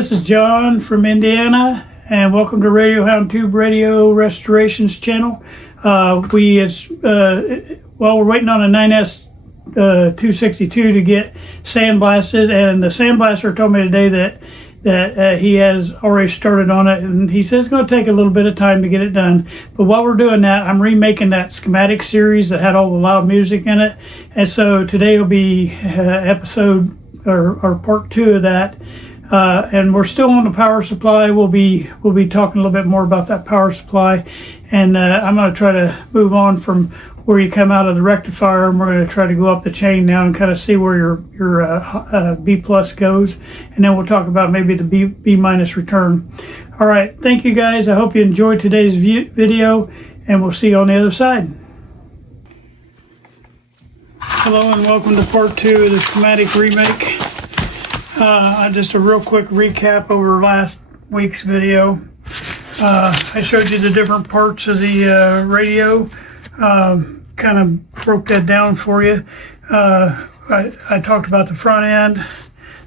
this is John from Indiana, and welcome to Radio Hound Tube Radio Restorations channel. While we're waiting on a 9S 262 to get sandblasted, and the sandblaster told me today that he has already started on it, and he says it's going to take a little bit of time to get it done. But while we're doing that, I'm remaking that Schematics series that had all the loud music in it, and so today will be episode or part 2 of that. And we're still on the power supply. We'll be talking a little bit more about that power supply, and I'm going to try to move on from where you come out of the rectifier, and we're going to try to go up the chain now and kind of see where your B plus goes, and then we'll talk about maybe the B minus return. All right, thank you guys. I hope you enjoyed today's video, and we'll see you on the other side. Hello and welcome to part 2 of the schematic remake. Just a real quick recap over last week's video. I showed you the different parts of the radio, kind of broke that down for you. I talked about the front end,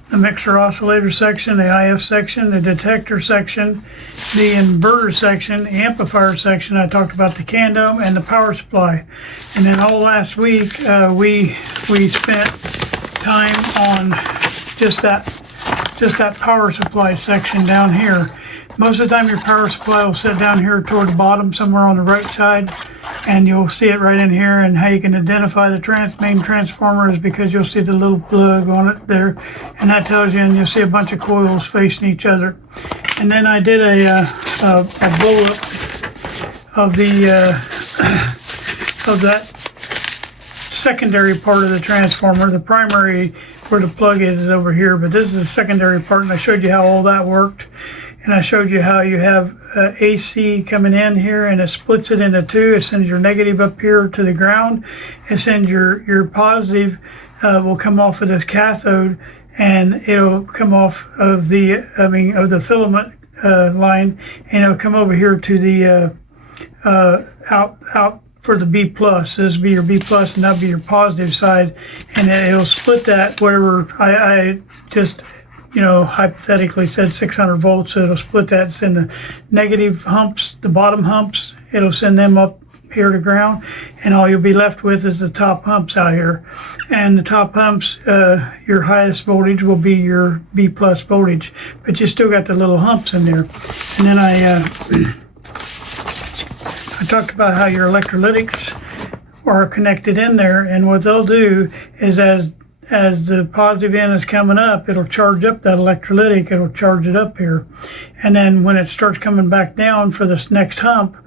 the mixer oscillator section, the IF section, the detector section, the inverter section, the amplifier section. I talked about the CAN dome and the power supply. And then all last week we spent time on just that power supply section down here. Most of the time your power supply will sit down here toward the bottom somewhere on the right side, and you'll see it right in here. And how you can identify the main transformer is because you'll see the little plug on it there, and that tells you, and you'll see a bunch of coils facing each other. And then I did a blow up of of that secondary part of the transformer. The primary, where the plug is over here, but this is the secondary part, and I showed you how all that worked. And I showed you how you have AC coming in here, and it splits it into two. It sends your negative up here to the ground. It sends your positive will come off of this cathode, and it'll come off of the filament line, and it'll come over here to the out for the B plus. This will be your B plus, and that'll be your positive side, and it'll split that. Whatever I just hypothetically said 600 volts, so it'll split that. Send the negative humps, the bottom humps, it'll send them up here to ground, and all you'll be left with is the top humps out here. And the top humps, your highest voltage will be your B plus voltage, but you still got the little humps in there. And then I talked about how your electrolytics are connected in there, and what they'll do is as the positive end is coming up, it'll charge up that electrolytic, it'll charge it up here. And then when it starts coming back down for this next hump,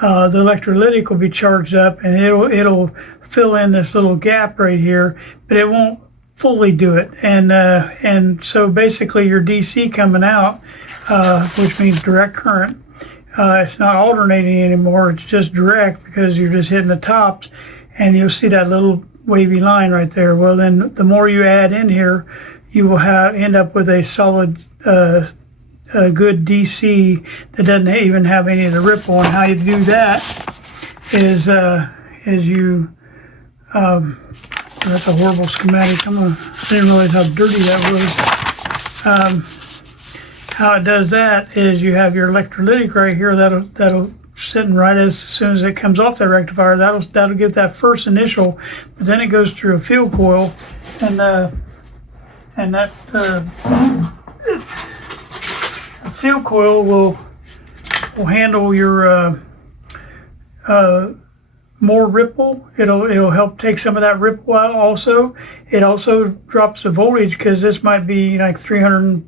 the electrolytic will be charged up, and it'll fill in this little gap right here, but it won't fully do it. And so basically your DC coming out, which means direct current, it's not alternating anymore, it's just direct, because you're just hitting the tops, and you'll see that little wavy line right there. Well, then the more you add in here, you will end up with a solid a good DC that doesn't even have any of the ripple. And how you do that is you that's a horrible schematic. I didn't realize how dirty that was. How it does that is you have your electrolytic right here that'll sitting right as soon as it comes off that rectifier. That'll get that first initial, but then it goes through a field coil, and that field coil will handle your more ripple. It'll help take some of that ripple out. Also, it also drops the voltage, because this might be like 300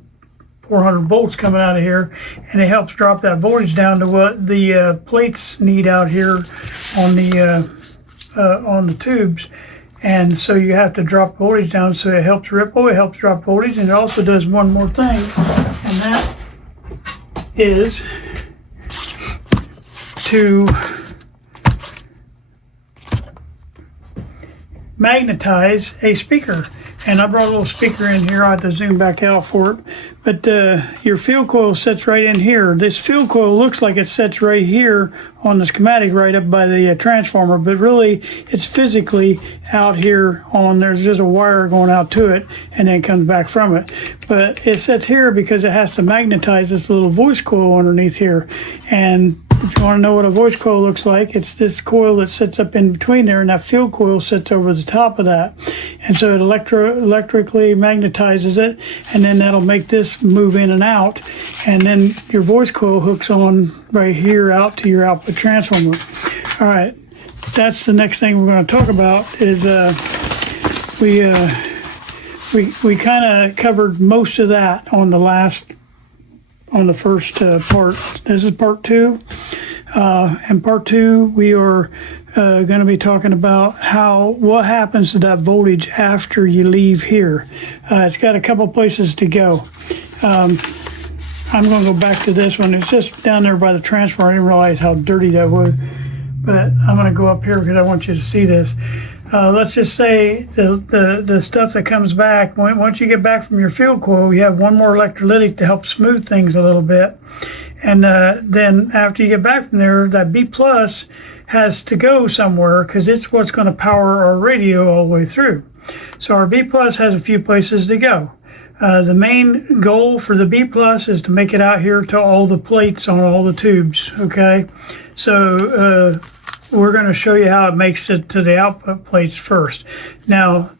400 volts coming out of here, and it helps drop that voltage down to what the plates need out here on the tubes. And so you have to drop voltage down, so it helps ripple, it helps drop voltage, and it also does one more thing, and that is to magnetize a speaker. And I brought a little speaker in here. I have to zoom back out for it. But your field coil sits right in here. This field coil looks like it sits right here on the schematic right up by the transformer, but really it's physically out here on, there's just a wire going out to it and then comes back from it. But it sits here because it has to magnetize this little voice coil underneath here. And if you want to know what a voice coil looks like, it's this coil that sits up in between there, and that field coil sits over the top of that. And so it electrically magnetizes it, and then that'll make this move in and out. And then your voice coil hooks on right here out to your output transformer. All right, that's the next thing we're going to talk about is we kind of covered most of that on the first part. This is part 2. In part 2, we are going to be talking about what happens to that voltage after you leave here. It's got a couple places to go. I'm going to go back to this one. It's just down there by the transformer. I didn't realize how dirty that was. But I'm going to go up here because I want you to see this. Let's just say the stuff that comes back, once you get back from your field coil, you have one more electrolytic to help smooth things a little bit. And then after you get back from there, that B plus has to go somewhere because it's what's going to power our radio all the way through. So our B plus has a few places to go. The main goal for the B plus is to make it out here to all the plates on all the tubes, okay? So we're going to show you how it makes it to the output plates first. Now,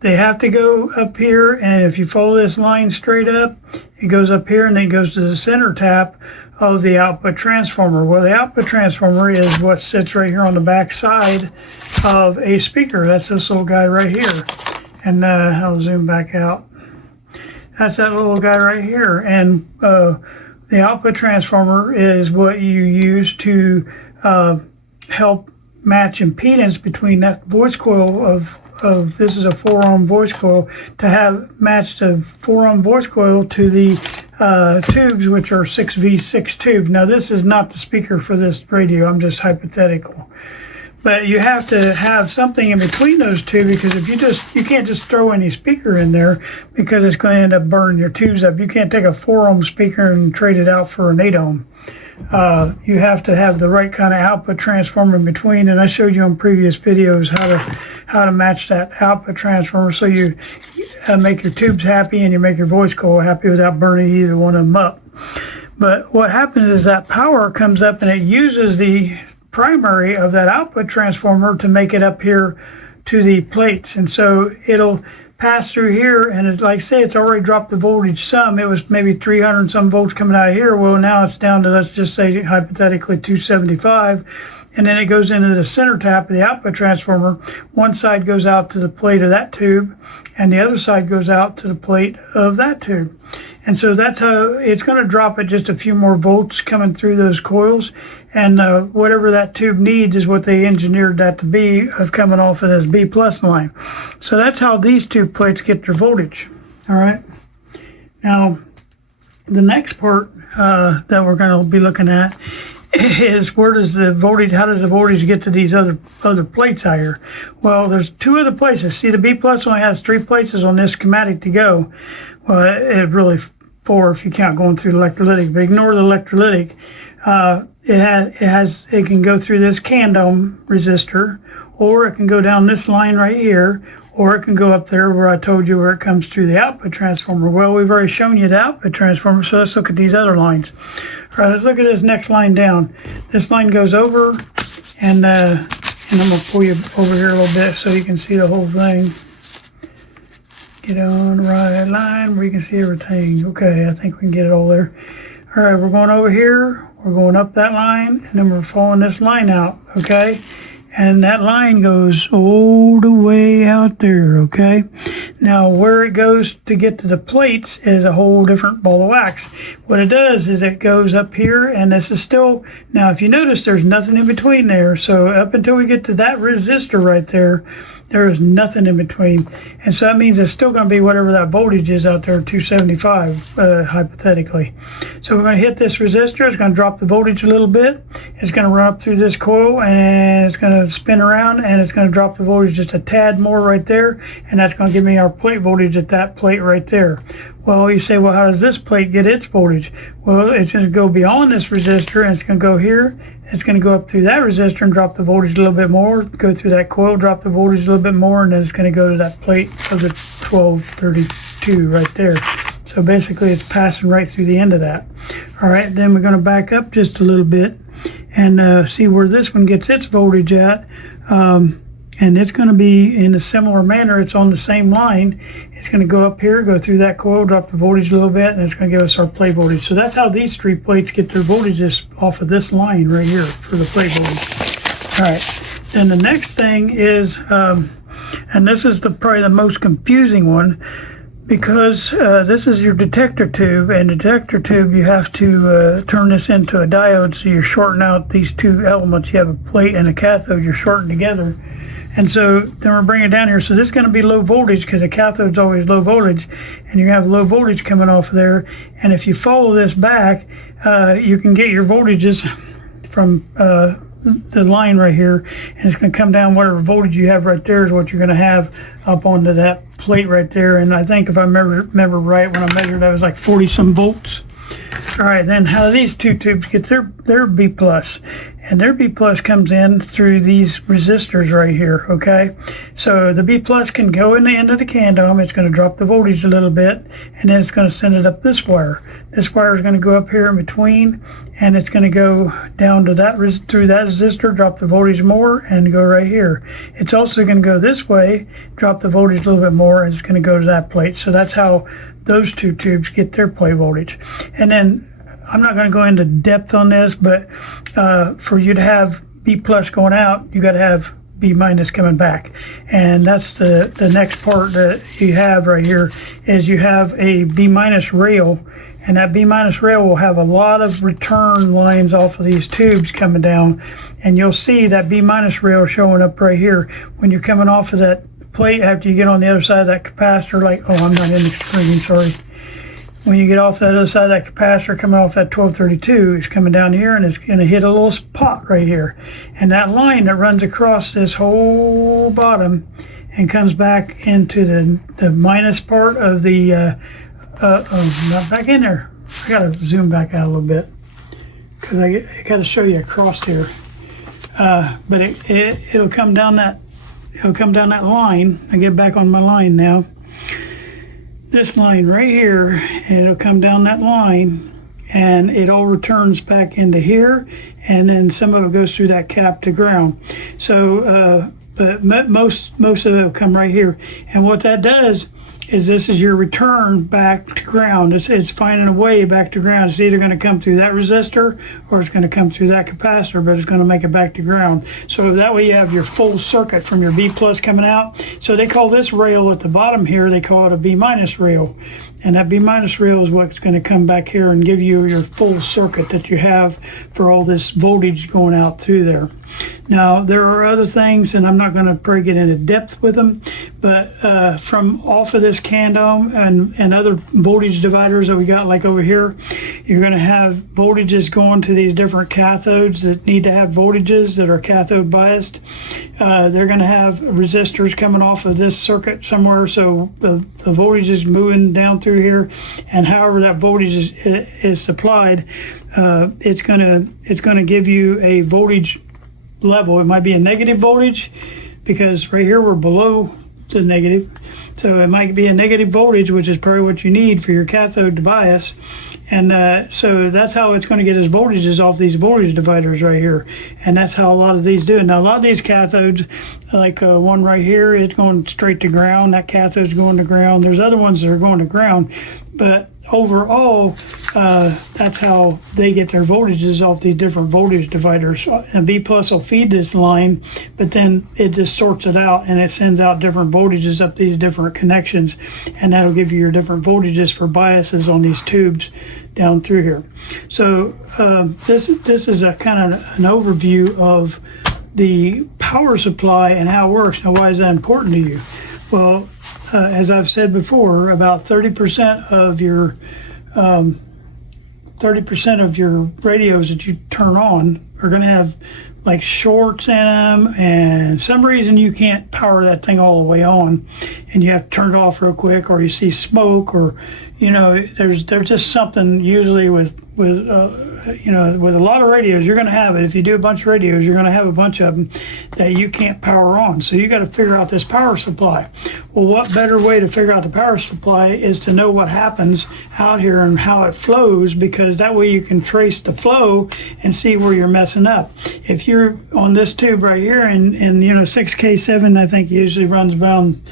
they have to go up here, and if you follow this line straight up, it goes up here and then it goes to the center tap of the output transformer. Well, the output transformer is what sits right here on the back side of a speaker. That's this little guy right here. And I'll zoom back out. That's that little guy right here. And the output transformer is what you use to help match impedance between that voice coil of this is a 4-ohm voice coil, to have matched a 4-ohm voice coil to the tubes, which are 6V6 tubes. Now this is not the speaker for this radio, I'm just hypothetical. But you have to have something in between those two, because if you can't just throw any speaker in there because it's going to end up burning your tubes up. You can't take a 4-ohm speaker and trade it out for an 8-ohm. You have to have the right kind of output transformer in between, and I showed you on previous videos how to match that output transformer so you make your tubes happy and you make your voice coil happy without burning either one of them up. But what happens is that power comes up and it uses the primary of that output transformer to make it up here to the plates, and so it'll pass through here, and it's like, say it's already dropped the voltage some. It was maybe 300 some volts coming out of here. Well, now it's down to, let's just say hypothetically 275, and then it goes into the center tap of the output transformer. One side goes out to the plate of that tube and the other side goes out to the plate of that tube. And so that's how it's going to drop at just a few more volts coming through those coils. And whatever that tube needs is what they engineered that to be, of coming off of this B plus line. So that's how these two plates get their voltage. All right. Now, the next part that we're going to be looking at is where does the voltage, how does the voltage get to these other plates out here? Well, there's two other places. See, the B plus only has 3 places on this schematic to go. Well, it really 4 if you count going through the electrolytic, but ignore the electrolytic. It can go through this candom resistor, or it can go down this line right here, or it can go up there where I told you where it comes through the output transformer. Well, we've already shown you the output transformer, so let's look at these other lines. All right, let's look at this next line down. This line goes over, and I'm going to pull you over here a little bit so you can see the whole thing. Get on the right line where you can see everything. Okay, I think we can get it all there. All right, we're going over here, we're going up that line, and then we're following this line out, okay? And that line goes all the way out there, okay? Now, where it goes to get to the plates is a whole different ball of wax. What it does is it goes up here, and this is still, now if you notice, there's nothing in between there. So up until we get to that resistor right there, there is nothing in between. And so that means it's still going to be whatever that voltage is out there, 275, hypothetically. So we're going to hit this resistor. It's going to drop the voltage a little bit. It's going to run up through this coil, and it's going to spin around, and it's going to drop the voltage just a tad more right there, and that's going to give me our plate voltage at that plate right there. Well, you say, well, how does this plate get its voltage? Well, it's going to go beyond this resistor, and it's going to go here. It's going to go up through that resistor and drop the voltage a little bit more, go through that coil, drop the voltage a little bit more, and then it's going to go to that plate of the 1232 right there. So basically it's passing right through the end of that. All right, then we're going to back up just a little bit and see where this one gets its voltage at. And it's going to be in a similar manner. It's on the same line. It's going to go up here, go through that coil, drop the voltage a little bit, and it's going to give us our plate voltage. So that's how these three plates get their voltages off of this line right here for the plate voltage. All right, then the next thing is, and this is probably the most confusing one, because this is your detector tube, and detector tube, you have to turn this into a diode, so you're shorting out these two elements. You have a plate and a cathode, you're shorting together. And so then we're bringing it down here. So this is going to be low voltage because the cathode's always low voltage, and you have low voltage coming off of there. And if you follow this back, you can get your voltages from the line right here, and it's going to come down. Whatever voltage you have right there is what you're going to have up onto that plate right there. And I think if I remember right, when I measured, that was like 40 some volts. All right, then how do these two tubes get their B plus? And their B plus comes in through these resistors right here, okay? So the B plus can go in the end of the candom. It's going to drop the voltage a little bit, and then it's going to send it up this wire. This wire is going to go up here in between, and it's going to go down to that through that resistor, drop the voltage more, and go right here. It's also going to go this way, drop the voltage a little bit more, and it's going to go to that plate. So that's how those two tubes get their plate voltage. And then I'm not going to go into depth on this, but for you to have B plus going out, you got to have B minus coming back. And that's the next part that you have right here is you have a B minus rail, and that B minus rail will have a lot of return lines off of these tubes coming down, and you'll see that B minus rail showing up right here when you're coming off of that plate after you get on the other side of that capacitor. Like, oh, I'm not in the screen, sorry. When you get off that other side of that capacitor, coming off that 1232, it's coming down here, and it's going to hit a little spot right here. And that line that runs across this whole bottom and comes back into the minus part of the, not back in there. I got to zoom back out a little bit because I got to show you across here. But it'll come down that, line. I get back on my line now. This line right here, and it'll come down that line, and it all returns back into here, and then some of it goes through that cap to ground. So but most of it will come right here, and what that does is this is your return back to ground. It's finding a way back to ground. It's either going to come through that resistor or it's going to come through that capacitor, but it's going to make it back to ground. So that way you have your full circuit from your B plus coming out. So they call this rail at the bottom here, they call it a B minus rail. And that B minus rail is what's going to come back here and give you your full circuit that you have for all this voltage going out through there. Now, there are other things, and I'm not going to probably get into depth with them, but from off of this candom and other voltage dividers that we got like over here, you're going to have voltages going to these different cathodes that need to have voltages that are cathode biased. They're going to have resistors coming off of this circuit somewhere, so the voltage is moving down through here, and however that voltage is supplied, it's going to give you a voltage level. It might be a negative voltage because right here we're below the negative, so it might be a negative voltage, which is probably what you need for your cathode to bias. And so that's how it's going to get its voltages off these voltage dividers right here, and that's how a lot of these do it. Now a lot of these cathodes, like one right here, it's going straight to ground. That cathode's going to ground. There's other ones that are going to ground, but overall that's how they get their voltages off these different voltage dividers. And B plus will feed this line, but then it just sorts it out and it sends out different voltages up these different connections, and that'll give you your different voltages for biases on these tubes down through here. So this is a kind of an overview of the power supply and how it works. Now, why is that important to you? Well, as I've said before, about 30% of your 30% of your radios that you turn on are going to have like shorts in them, and for some reason you can't power that thing all the way on, and you have to turn it off real quick, or you see smoke, or there's just something usually with with a lot of radios. You're going to have it. If you do a bunch of radios, you're going to have a bunch of them that you can't power on. So you got to figure out this power supply. Well, what better way to figure out the power supply is to know what happens out here and how it flows, because that way you can trace the flow and see where you're messing up. If you're on this tube right here, and 6K7, I think usually runs around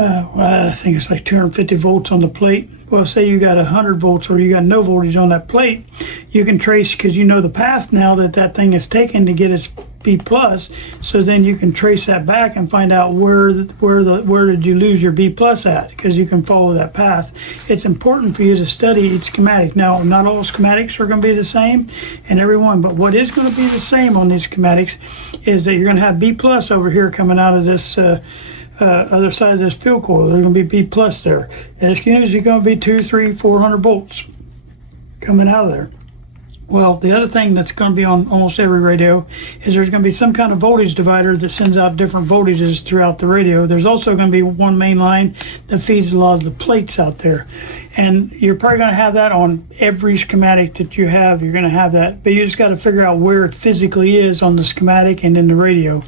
I think it's like 250 volts on the plate. Well, say you got 100 volts or you got no voltage on that plate, you can trace, because you know the path now that thing is taken to get its B plus. So then you can trace that back and find out where did you lose your B plus at, because you can follow that path. It's important for you to study each schematic. Now, not all schematics are going to be the same, and everyone, but what is going to be the same on these schematics is that you're going to have B plus over here coming out of this other side of this field coil. There's going to be B plus there. As soon as you're going to be 200, 300, 400 volts coming out of there. Well, the other thing that's going to be on almost every radio is there's going to be some kind of voltage divider that sends out different voltages throughout the radio. There's also going to be one main line that feeds a lot of the plates out there. And you're probably going to have that on every schematic that you have. You're going to have that, but you just got to figure out where it physically is on the schematic and in the radio.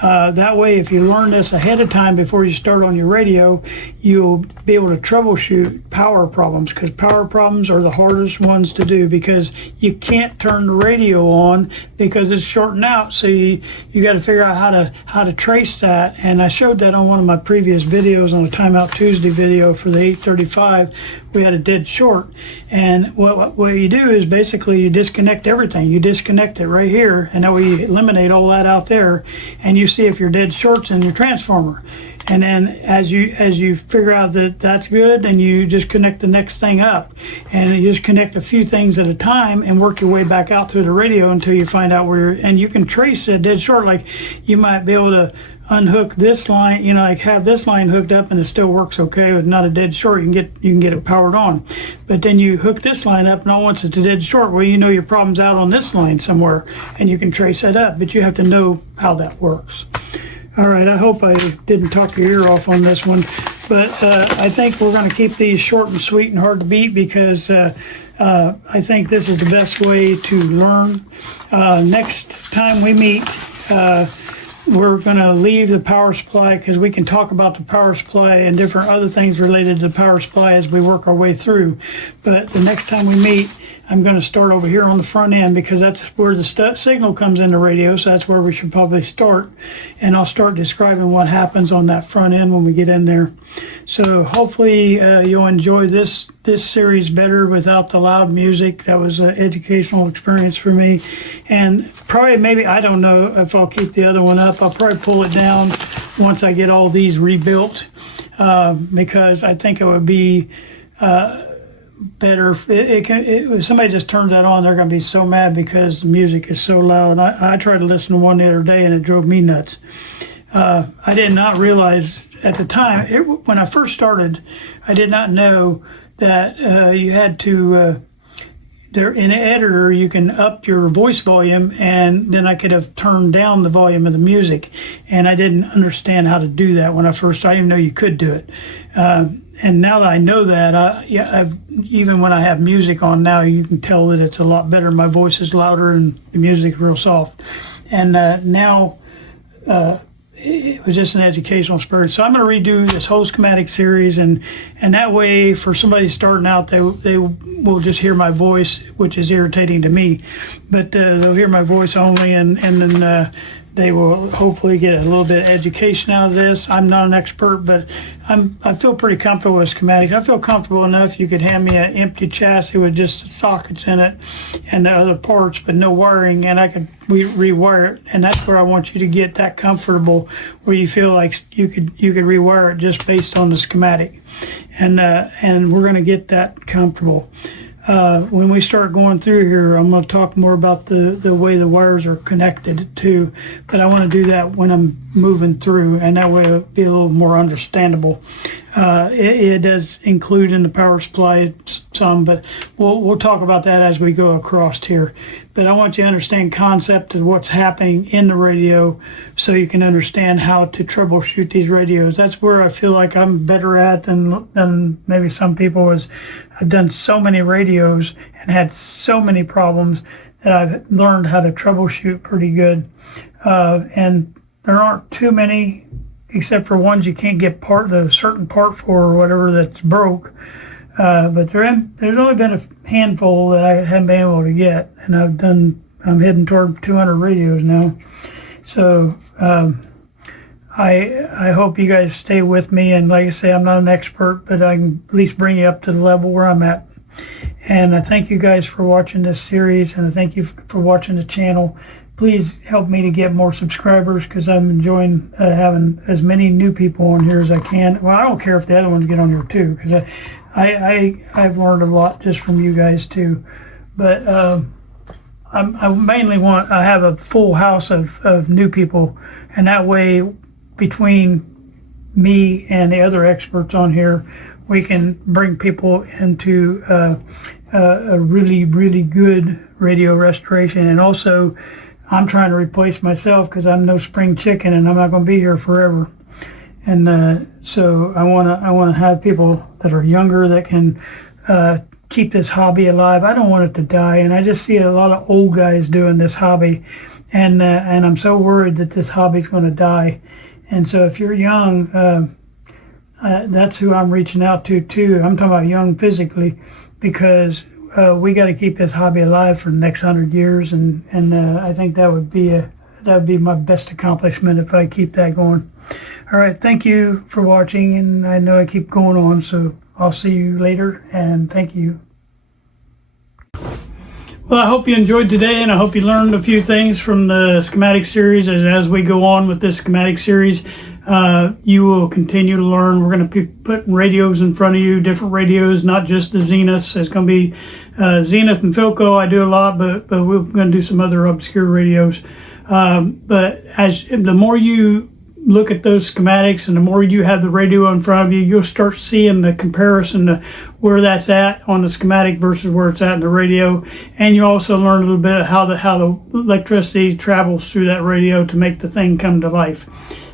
That way, if you learn this ahead of time before you start on your radio, you'll be able to troubleshoot power problems, because power problems are the hardest ones to do, because you can't turn the radio on because it's shorting out. So you got to figure out how to trace that. And I showed that on one of my previous videos, on a Timeout Tuesday video for the 835. We had a dead short, and what you do is basically you disconnect everything. You disconnect it right here, and that way you eliminate all that out there, and you see if your dead short's in your transformer. And then as you figure out that that's good, then you just connect the next thing up, and you just connect a few things at a time and work your way back out through the radio until you find out where and you can trace a dead short. Like you might be able to unhook this line, like have this line hooked up and it still works okay with not a dead short. You can get it powered on. But then you hook this line up, and all once it's a dead short, well, your problem's out on this line somewhere, and you can trace that up, but you have to know how that works. All right, I hope I didn't talk your ear off on this one, but I think we're going to keep these short and sweet and hard to beat, because I think this is the best way to learn. Next time we meet, we're going to leave the power supply, because we can talk about the power supply and different other things related to the power supply as we work our way through. But the next time we meet, I'm going to start over here on the front end, because that's where the signal comes in the radio, so that's where we should probably start. And I'll start describing what happens on that front end when we get in there. So hopefully you'll enjoy this series better without the loud music. That was an educational experience for me. And probably, maybe, I don't know if I'll keep the other one up. I'll probably pull it down once I get all these rebuilt, because I think it would be better if somebody just turns that on. They're going to be so mad because the music is so loud. I tried to listen to one the other day and it drove me nuts. I did not realize at the time, when I first started, I did not know that you had to there in an editor you can up your voice volume, and then I could have turned down the volume of the music, and I didn't understand how to do that when I first started. I didn't know you could do it. And now that I know that, even when I have music on now, you can tell that it's a lot better. My voice is louder and the music is real soft. And now it was just an educational experience. So I'm going to redo this whole schematic series, and that way, for somebody starting out, they will just hear my voice, which is irritating to me. But they'll hear my voice only, and then they will hopefully get a little bit of education out of this. I'm not an expert, but I feel pretty comfortable with schematics. I feel comfortable enough you could hand me an empty chassis with just sockets in it and the other parts, but no wiring, and I could rewire it. And that's where I want you to get that comfortable, where you feel like you could rewire it just based on the schematic. And we're going to get that comfortable. when we start going through here, I'm going to talk more about the way the wires are connected too, but I want to do that when I'm moving through, and that way it'll be a little more understandable. It does include in the power supply some, but we'll talk about that as we go across here. But I want you to understand concept of what's happening in the radio so you can understand how to troubleshoot these radios. That's where I feel like I'm better at than maybe some people is. I've done so many radios and had so many problems that I've learned how to troubleshoot pretty good. And there aren't too many, except for ones you can't get the certain part for or whatever that's broke. But there's only been a handful that I haven't been able to get, and I'm heading toward 200 radios now. So I hope you guys stay with me, and like I say, I'm not an expert, but I can at least bring you up to the level where I'm at. And I thank you guys for watching this series, and I thank you for watching the channel. Please help me to get more subscribers, because I'm enjoying having as many new people on here as I can. Well, I don't care if the other ones get on here too, because I've learned a lot just from you guys too. But I mainly I have a full house of new people, and that way between me and the other experts on here, we can bring people into a really, really good radio restoration. And also, I'm trying to replace myself, because I'm no spring chicken and I'm not going to be here forever. And so I want to have people that are younger that can keep this hobby alive. I don't want it to die, and I just see a lot of old guys doing this hobby, and I'm so worried that this hobby's going to die. And so if you're young, that's who I'm reaching out to too. I'm talking about young physically, because we got to keep this hobby alive for the next 100 years, and I think that would be my best accomplishment if I keep that going. All right, thank you for watching, and I know I keep going on, so I'll see you later, and thank you. Well, I hope you enjoyed today, and I hope you learned a few things from the schematic series. As we go on with this schematic series, you will continue to learn. We're going to be putting radios in front of you, different radios, not just the Zeniths. It's going to be Zenith and Philco. I do a lot, but we're going to do some other obscure radios. But the more you look at those schematics, and the more you have the radio in front of you, you'll start seeing the comparison to where that's at on the schematic versus where it's at in the radio. And you also learn a little bit of how the electricity travels through that radio to make the thing come to life.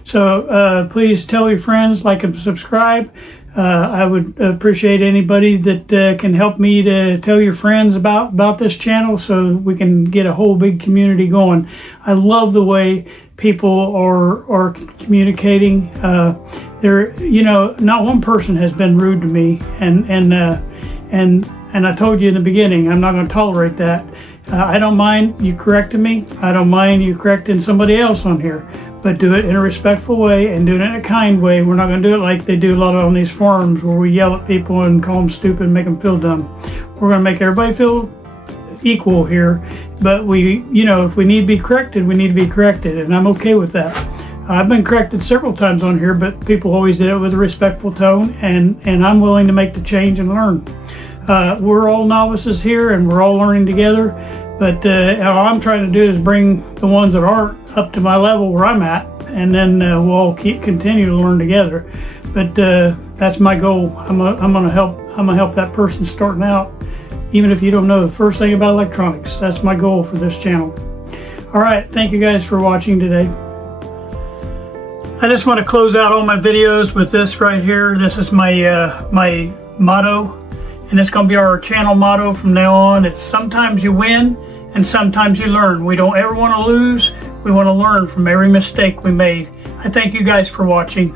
So please tell your friends, like and subscribe. I would appreciate anybody that can help me to tell your friends about this channel, so we can get a whole big community going. I love the way people are communicating. Not one person has been rude to me, and I told you in the beginning, I'm not going to tolerate that. I don't mind you correcting me. I don't mind you correcting somebody else on here, but do it in a respectful way and do it in a kind way. We're not going to do it like they do a lot on these forums, where we yell at people and call them stupid and make them feel dumb. We're going to make everybody feel equal here, but if we need to be corrected, we need to be corrected, and I'm okay with that. I've been corrected several times on here, but people always did it with a respectful tone, and I'm willing to make the change and learn. We're all novices here, and we're all learning together, but all I'm trying to do is bring the ones that aren't up to my level where I'm at, and then we'll all continue to learn together. But that's my goal. I'm gonna help that person starting out, even if you don't know the first thing about electronics. That's my goal for this channel. All right, thank you guys for watching today. I just want to close out all my videos with this right here. This is my my motto, and it's going to be our channel motto from now on. It's sometimes you win and sometimes you learn. We don't ever want to lose. We want to learn from every mistake we made. I thank you guys for watching.